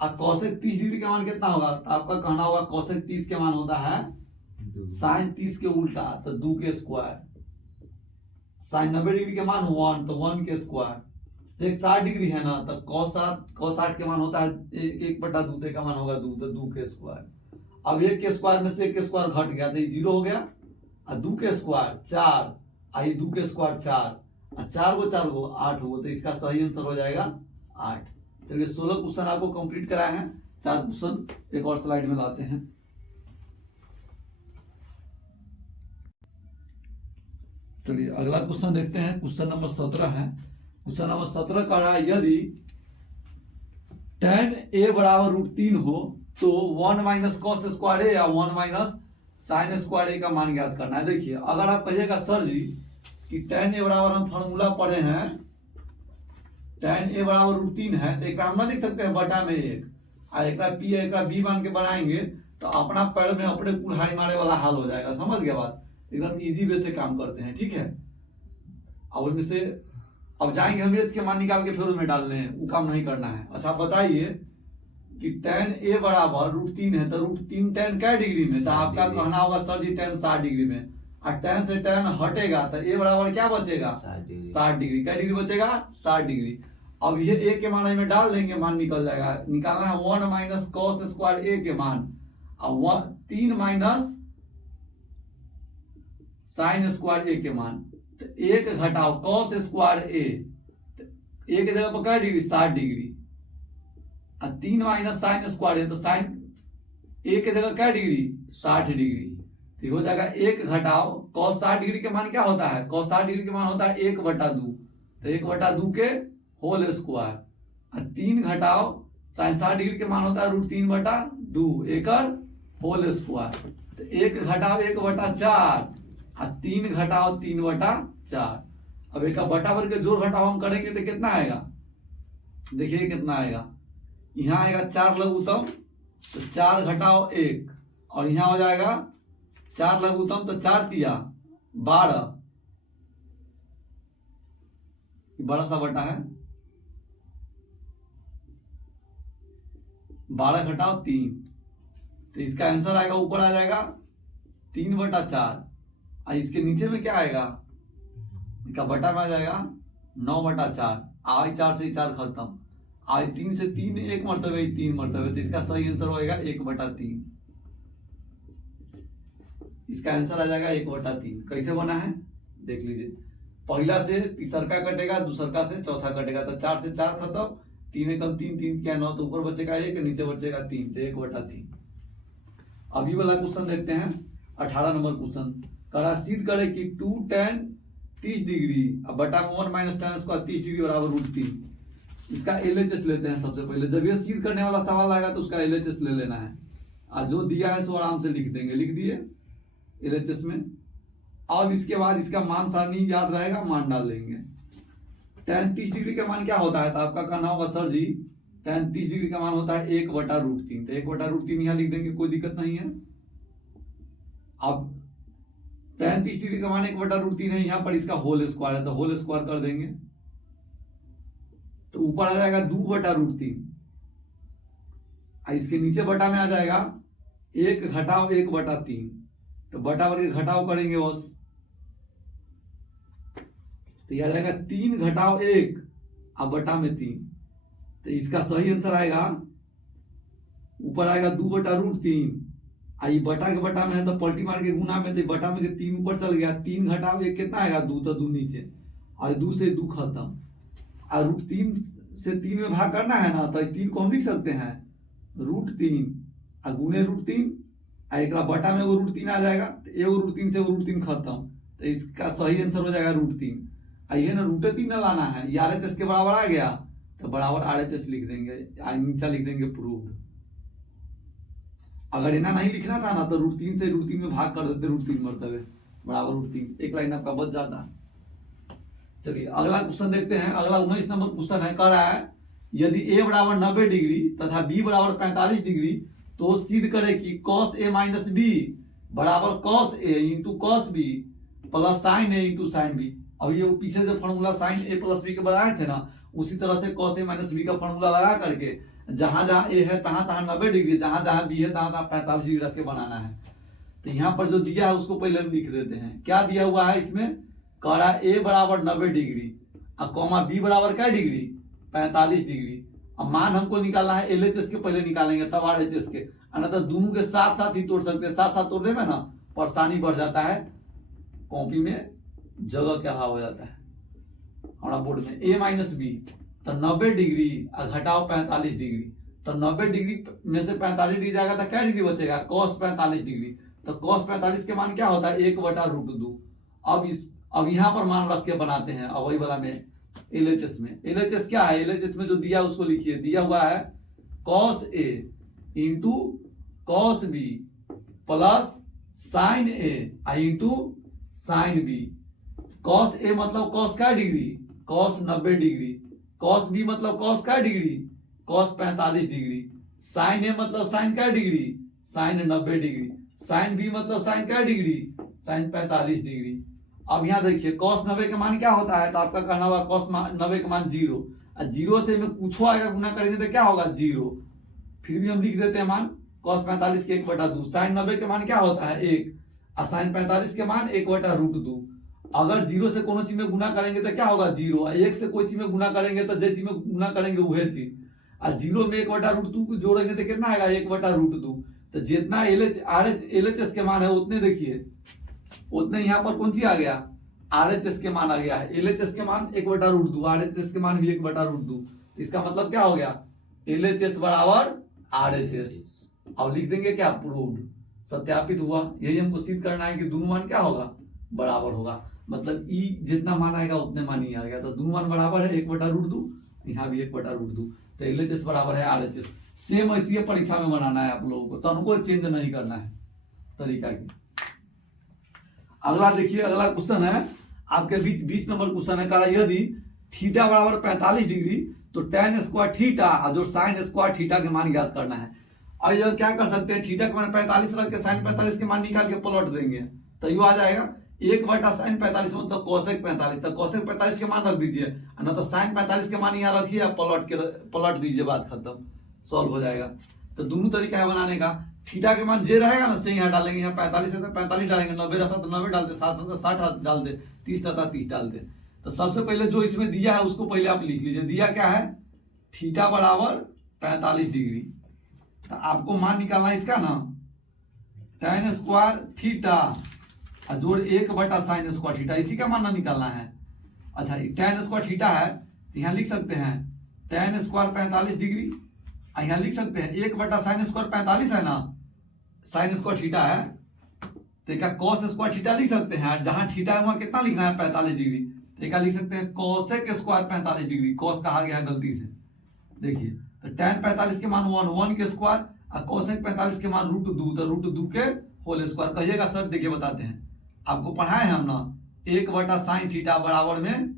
और कोसेक 30 डिग्री का मान कितना होगा, तो आपका कहना होगा कोसेक 30 के मान होता है साइन 30 के उल्टा तो 2 के स्क्वायर। साइन 90 डिग्री के मान 1 तो 1 के स्क्वायर। सेक 60 डिग्री है ना, तो cos 60 के मान होता है 1/2 का मान होगा 2 तो 2 के स्क्वायर। अब 1 के स्क्वायर में से 1 के स्क्वायर घट गया तो ये 0 हो गया और 2 के स्क्वायर 4 आई 2 के स्क्वायर 4 और 4 को 4 को 8 हो, तो इसका सही आंसर हो जाएगा 8। चलिए 16 क्वेश्चन आपको कंप्लीट कराए हैं। 4 क्वेश्चन एक और स्लाइड में लाते हैं। चलिए अगला क्वेश्चन देखते हैं। क्वेश्चन नंबर 17 है। क्वेश्चन नंबर 17 का रहा है यदि tan a बराबर √3 हो तो 1 माइनस कॉस स्क्वायर ए या 1 माइनस साइन स्क्वायर ए का मान ज्ञात करना है। देखिए अगर आप कहिएगा सर जी कि tan a बराबर हम फॉर्मूला पढ़े हैं, tan a बराबर √3 है, तो एक हम ना लिख सकते हैं बटा में 1 और एक p एक b मान के बनाएंगे तो अपना पैर में अपने कुल्हाड़ी मारे वाला हाल हो जाएगा। समझ गया बात, एकदम इजी वे से काम करते हैं। ठीक है, अब उनमें से अब जाएंगे हम एच के मान निकाल के फिर उसमें डालने हैं, वो काम नहीं करना है। अच्छा बताइए कि tan a बराबर √3 है तो √3 tan क्या डिग्री में, तो आपका कहना होगा सर जी tan 60 डिग्री में, और tan से tan हटेगा तो a बराबर क्या बचेगा 60 डिग्री। क्या डिग्री बचेगा 60 डिग्री। अब ये a के मान में डाल देंगे, मान निकल जाएगा। निकालना है 1 माइनस कॉस स्क्वायर a के मान और 3 माइनस साइन स्क्वायर a के मान, तो 1 घटाओ कॉस स्क्वायर a, तो a की जगह पर क्या डिग्री 60 डिग्री और 3 माइनस साइन स्क्वायर a, तो साइन a की जगह क्या डिग्री 60 डिग्री। तो हो जाएगा 1 घटाओ कॉस 60 डिग्री के मान क्या होता है, कॉस 60 डिग्री के मान होता है 1/2, तो 1/2 के होल स्क्वायर और 3 घटाओ साइन 60 डिग्री के मान होता है √3/2 एकड़ होल स्क्वायर, तो 1 घटाओ 1/4 और 3 घटाओ 3/4। अब एक बटा बर के जोड़ घटाओ हम करेंगे तो कितना आएगा, देखिए कितना आएगा। यहाँ आएगा 4 लघुत्तम तो 4 घटाओ 1 और यहाँ हो जाएगा 4 लघुत्तम तो 4 तिया 12, बड़ा सा बटा है 12 घटाओ 3, तो इसका आंसर आएगा ऊपर आ जाएगा 3/4 और इसके नीचे में क्या आएगा, इसका बटा में आ जाएगा 9/4। आई 4 से 4 खत्म, आई 3 से 3 एक मरतबे 3 मरतबे, तो इसका सही आंसर होएगा 1/3। इसका आंसर आ जाएगा 1/3। कैसे बना है देख लीजिए, पहला से तीसरका कटेगा, दूसरका से चौथा कटेगा, तो 4 से 4 खत्म, 3 एकम 3, 3 क्या 9, तो ऊपर बचेगा 1, नीचे बचेगा 3, तो 1/3। अभी वाला क्वेश्चन देखते हैं 18 नंबर क्वेश्चन। करा सिद्ध करे कि 2 tan 30 डिग्री अब बटा में 1 - tan स्क्वायर 30 डिग्री बराबर √3। इसका LHS लेते हैं सबसे पहले। जब ये सिद्ध करने वाला सवाल आएगा तो उसका LHS ले लेना है, और जो दिया है सो आराम से लिख देंगे। लिख दिए LHS में। अब इसके बाद इसका मान सारणी याद रहेगा, मान डाल देंगे। tan 30 डिग्री का मान क्या होता है, तो आपका कहना होगा सर जी tan 30 डिग्री का मान होता है 1/√3, तो 1/√3 यहाँ लिख देंगे, कोई दिक्कत नहीं है। अब tan 30 डिग्री का मान 1/√3 है, यहाँ पर इसका होल स्क्वायर है, तो होल स्क्वायर कर देंगे, तो ऊपर आ जाएगा 2/√3। इसके नीचे बटा में आ जाएगा 1 घटाव 1/3, तो बटा वर्ग घटाव करेंगे बस, तो यह आ जाएगा 3 घटाव 1 अब बटा में 3, तो इसका सही आंसर आएगा, ऊपर आएगा 2/√3, आई बटा के बटा में है तो पलटी मार के गुना में, तो बटा में 3 ऊपर चल गया, 3 घटाव 1 कितना आएगा 2, तो 2 नीचे, और 2 से 2 खत्म, और √3 से 3 में भाग करना है ना, तो 3 को हम लिख सकते हैं √3 और गुने √3, एक बटा में वो √3 आ जाएगा, तो एगो √3 से वो √3 खत्म, तो इसका सही आंसर हो जाएगा √3। ये ना √3 ना लाना है, ये RHS के बराबर आ गया, तो बराबर RHS लिख देंगे, नीचा लिख देंगे प्रूव्ड। अगर इतना नहीं लिखना था ना तो √3 से √3 में भाग कर देते, √3 मरतबे बराबर √3, एक लाइन आपका बच जाता। चलिए अगला क्वेश्चन देखते हैं। अगला 19 नंबर क्वेश्चन है, कह रहा है यदि a बराबर 90 डिग्री तथा b बराबर 45 डिग्री तो सिद्ध करे कि cos a - b बराबर cos a into cos b plus sin a into sin b। अब ये पीछे जो formula sin a plus b के बनाए थे ना, उसी तरह से cos a - b का फॉर्मूला लगा करके जहां जहां a है तहां तहां 90 डिग्री, जहां जहां b है तहां तहां 45 डिग्री रख के बनाना है। तो यहाँ पर जो दिया है उसको पहले हम लिख देते हैं। क्या दिया हुआ है इसमें, कह रहा है a बराबर 90 डिग्री और कॉमा b बराबर क्या डिग्री 45 डिग्री। अब मान हमको निकालना है LHS के पहले निकालेंगे तब RHS के, तो दोनों के साथ साथ ही तोड़ सकते हैं। साथ साथ तोड़ने में ना परेशानी बढ़ जाता है, कॉपी में जगह क्या हो जाता है हमारा बोर्ड में। a - b तो 90 डिग्री और घटाओ 45 डिग्री, तो 90 डिग्री में से 45 डिग्री जाएगा तो क्या डिग्री बचेगा cos 45 डिग्री, तो cos 45 के मान क्या होता है 1/√2। अब यहाँ पर मान रख के बनाते हैं, अब वही वाला में LHS में। LHS क्या है, LHS में जो दिया उसको लिखिए। दिया हुआ है cos a into cos b plus sin a into sin b। cos a मतलब cos क्या degree cos 90 degree, cos b मतलब cos क्या degree cos 45 degree, sin a मतलब sin क्या degree sin 90 degree, sin b मतलब sin क्या degree sin 45 degree. अब यहाँ देखिए cos 90 का मान क्या होता है, तो आपका कहना होगा cos 90 का मान 0, और 0 से में कुछ आएगा गुना करेंगे तो क्या होगा 0। फिर भी हम लिख देते हैं मान cos 45 के 1/2। sin 90 के मान क्या होता है 1, और sin 45 के मान 1/√2। अगर 0 से कोनो चीज में गुना करेंगे तो क्या होगा 0, और 1 से कोई चीज में गुना करेंगे तो जैसी में गुना करेंगे वही चीज, और 0 में 1/√2 को जोड़ेंगे तो कितना आएगा 1/√2। तो जितना LHS के मान है उतने देखिए, उतने यहाँ पर कौन सी आ गया RHS के मान आ गया है। LHS के मान 1/√2, RHS के मान भी 1/√2, इसका मतलब क्या हो गया LHS बराबर RHS। अब लिख देंगे क्या प्रूव्ड, सत्यापित हुआ। यही हमको सिद्ध करना है कि दोनों मान क्या होगा बराबर होगा, मतलब ई जितना मान आएगा उतने मान ही आ गया, तो दोनों मान बराबर है 1/√2, यहाँ भी 1/√2, तो LHS बराबर है RHS। सेम ऐसी परीक्षा में बनाना है आप लोगों को, तो हमको चेंज नहीं करना है तरीका की। अगला देखिए, अगला क्वेश्चन है आपके बीच 20 नंबर क्वेश्चन है, कहा यदि थीटा बराबर 45 डिग्री तो tan स्क्वायर थीटा और जो sin स्क्वायर थीटा के मान ज्ञात करना है। और यह क्या कर सकते हैं, थीटा के मान 45 रख के sin 45 के मान निकाल के प्लॉट देंगे, तो यू आ जाएगा 1/sin 45 मतलब cosec 45, तो cosec 45 के मान रख दीजिए, ना तो sin 45 के मान यहाँ रखिए, पलट दीजिए, बात खत्म, सॉल्व हो जाएगा। तो दोनों तरीका है बनाने का। थीटा के मान जे रहेगा ना से यहाँ डालेंगे, यहाँ 45 है तो 45 डालेंगे, 90 रहता तो 90 डालते, 60 रहता 60 डाल दे, 30 रहता 30 डाल दे। तो सबसे पहले जो इसमें दिया है उसको पहले आप लिख लीजिए। दिया क्या है, थीटा बराबर 45 डिग्री। तो आपको मान निकालना है इसका ना, tan स्क्वायर थीटा जोड़ 1/sin स्क्वायर थीटा, इसी का मान ना निकालना है। अच्छा tan स्क्वायर थीटा है तो यहाँ लिख सकते हैं tan स्क्वायर 45 डिग्री, यहाँ लिख सकते हैं 1/sin स्क्वायर 45 है ना, साइन स्क्वायर थीटा है तो क्या cos स्क्वायर थीटा लिख सकते हैं। जहां थीटा है वहां कितना लिखना है 45 डिग्री, तो क्या लिख सकते हैं cosec स्क्वायर 45 डिग्री। cos कहा गया है गलती से, देखिए तो tan 45 के मान 1 के स्क्वायर और cosec 45 के मान √2, तो √2 के होल स्क्वायर। कहिएगा सर देखिए बताते हैं, आपको पढ़ाए हैं हम ना 1/sin थीटा बराबर में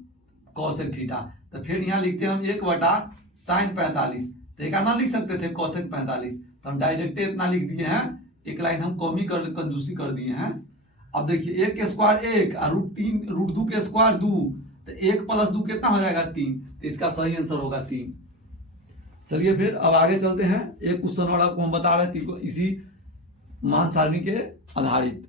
cosec थीटा, तो फिर यहाँ लिखते हैं हम 1/sin 45, तो एक ना लिख सकते थे cosec 45, तो हम डायरेक्ट इतना लिख दिए हैं, एक लाइन हम कमी कर कंजूसी कर दिए हैं। अब देखिए 1 के स्क्वायर 1 और √2 के स्क्वायर 2, तो 1 + 2 कितना हो जाएगा 3, तो इसका सही आंसर होगा 3। चलिए फिर अब आगे चलते हैं, एक क्वेश्चन और आपको हम बता रहे थे इसी मान सारणी के आधारित।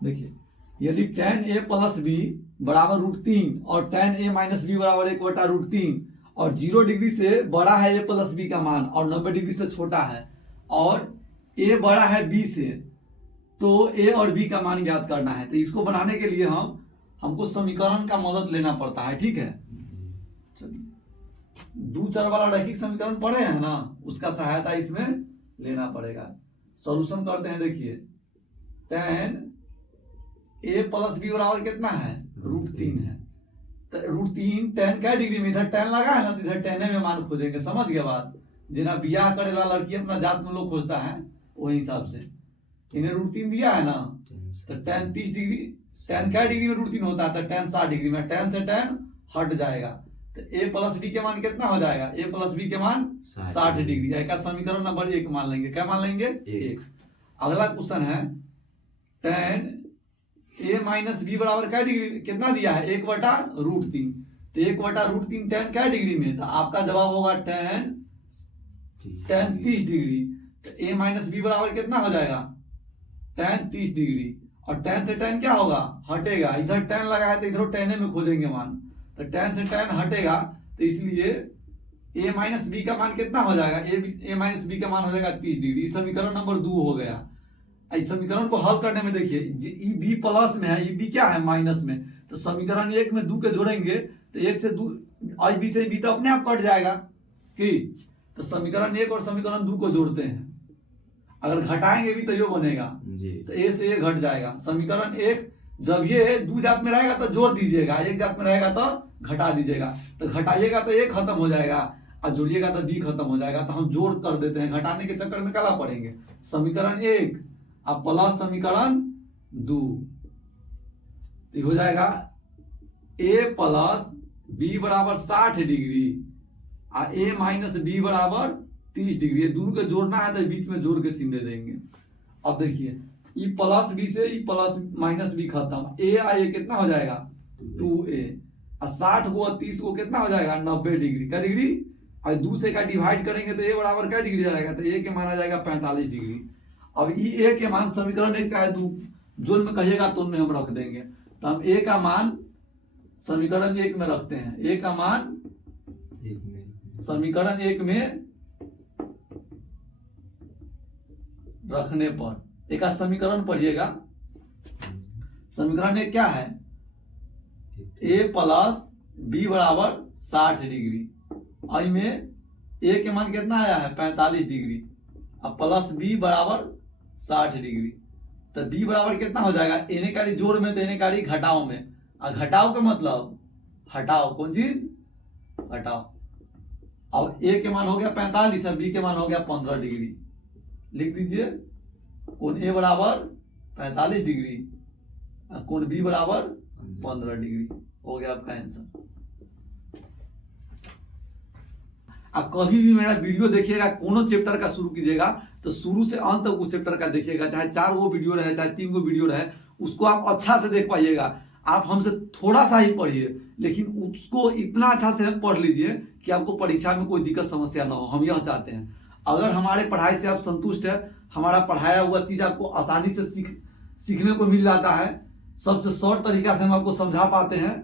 देखिए यदि tan a + b बराबर √3 और tan a - b बराबर 1/√3 और 0 डिग्री से बड़ा है a + b का मान और 90 डिग्री से छोटा है और a बड़ा है b से, तो a और b का मान ज्ञात करना है। तो इसको बनाने के लिए हमको समीकरण का मदद लेना पड़ता है, ठीक है। चलिए 2 चर वाला रैखिक समीकरण पढ़े हैं ना, उसका सहायता इसमें लेना पड़ेगा। सॉल्यूशन करते हैं, देखिए tan a + b बराबर कितना है √3 है, तो √3 tan क्या डिग्री में, इधर tan लगा है ना, तो इधर tan में मान खोजेंगे, समझ गया बात। जिना बियाह करे वाला लड़की अपना जात में लोग खोजता है वही हिसाब से, इन्हें √3 दिया है ना, तो tan 30 डिग्री, tan क्या डिग्री में √3 होता है, तो tan 60 डिग्री में, tan से tan हट जाएगा, तो a + b के मान कितना हो जाएगा, a + b के मान 60 डिग्री। एक समीकरण नंबर 1 मान लेंगे, क्या मान लेंगे 1। अगला क्वेश्चन है tan a - b बराबर क्या डिग्री कितना दिया है 1/√3, तो 1/√3 tan क्या डिग्री में, तो आपका जवाब होगा tan 30 डिग्री। तो a - b बराबर कितना हो जाएगा tan 30 डिग्री, और tan से tan क्या होगा हटेगा, इधर tan लगा है तो इधर tan में खोजेंगे मान, तो tan से tan हटेगा, तो इसलिए a - b का मान कितना हो जाएगा, a - b का मान हो जाएगा 30 डिग्री। समीकरण नंबर 2 हो गया। इस समीकरण को हल करने में देखिए ई बी प्लस में है, ई बी क्या है माइनस में, तो समीकरण 1 में 2 के जोड़ेंगे तो 1 से 2 आई बी से बी तो अपने आप कट जाएगा कि, तो समीकरण 1 और समीकरण 2 को जोड़ते हैं, अगर घटाएंगे भी तो यो बनेगा तो ए से ए घट जाएगा। समीकरण 1 जब ये 2 जात में रहेगा तो जोड़ दीजिएगा, 1 जात में रहेगा तो घटा दीजिएगा, तो घटाइएगा तो ए खत्म हो जाएगा और जोड़िएगा तो बी खत्म हो जाएगा, तो हम जोड़ कर देते हैं, घटाने के चक्कर में क्या पड़ेंगे, समीकरण 1 अब प्लस समीकरण 2 हो जाएगा a + b बराबर 60 डिग्री और a - b बराबर 30 डिग्री। दोनों को जोड़ना है तो बीच में जोड़ के चिन्ह दे देंगे। अब देखिए ई प्लस बी से ई प्लस माइनस बी खत्म, a आ ये कितना हो जाएगा 2a और 60 को 30 को कितना हो जाएगा 90 डिग्री का डिग्री, और 2 से का डिवाइड करेंगे तो a बराबर क्या डिग्री जाएगा, तो a के मान आ जाएगा 45 डिग्री। अब ये a के मान समीकरण 1 चाहे 2 जोन में कहिएगा तो उनमें हम रख देंगे, तो हम a का मान समीकरण 1 में रखते हैं, a का मान समीकरण 1 में रखने पर एक समीकरण पढ़िएगा। समीकरण 1 क्या है, a + b बराबर 60 डिग्री, आई में a के मान कितना आया है 45 डिग्री और प्लस b बराबर 60 डिग्री, तो b बराबर कितना हो जाएगा, एने कारी जोड़ में तो एने कारी घटाओ में, और घटाओ का मतलब हटाओ, कौन चीज हटाओ। अब a के मान हो गया 45 और b के मान हो गया 15 डिग्री, लिख दीजिए कोण a बराबर 45 डिग्री और कोण b बराबर 15 डिग्री, हो गया आपका आंसर। आप कभी भी मेरा वीडियो देखिएगा, कोनो चैप्टर का शुरू कीजिएगा तो शुरू से अंत तक उस चैप्टर का देखिएगा, चाहे 4 गो वीडियो रहे चाहे 3 गो वीडियो रहे, उसको आप अच्छा से देख पाइएगा। आप हमसे थोड़ा सा ही पढ़िए लेकिन उसको इतना अच्छा से पढ़ लीजिए कि आपको परीक्षा में कोई दिक्कत समस्या ना हो, हम यह चाहते हैं। अगर हमारे पढ़ाई से आप संतुष्ट है, हमारा पढ़ाया हुआ चीज़ आपको आसानी से सीखने को मिल जाता है, सबसे शॉर्ट तरीका से हम आपको समझा पाते हैं,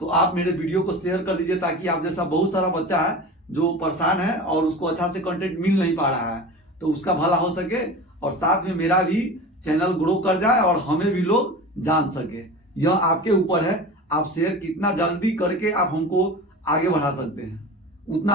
तो आप मेरे वीडियो को शेयर कर दीजिए, ताकि आप जैसा बहुत सारा बच्चा है जो परेशान है और उसको अच्छा से कंटेंट मिल नहीं पा रहा है, तो उसका भला हो सके और साथ में मेरा भी चैनल ग्रो कर जाए और हमें भी लोग जान सके। यह आपके ऊपर है, आप शेयर कितना जल्दी करके आप हमको आगे बढ़ा सकते हैं, उतना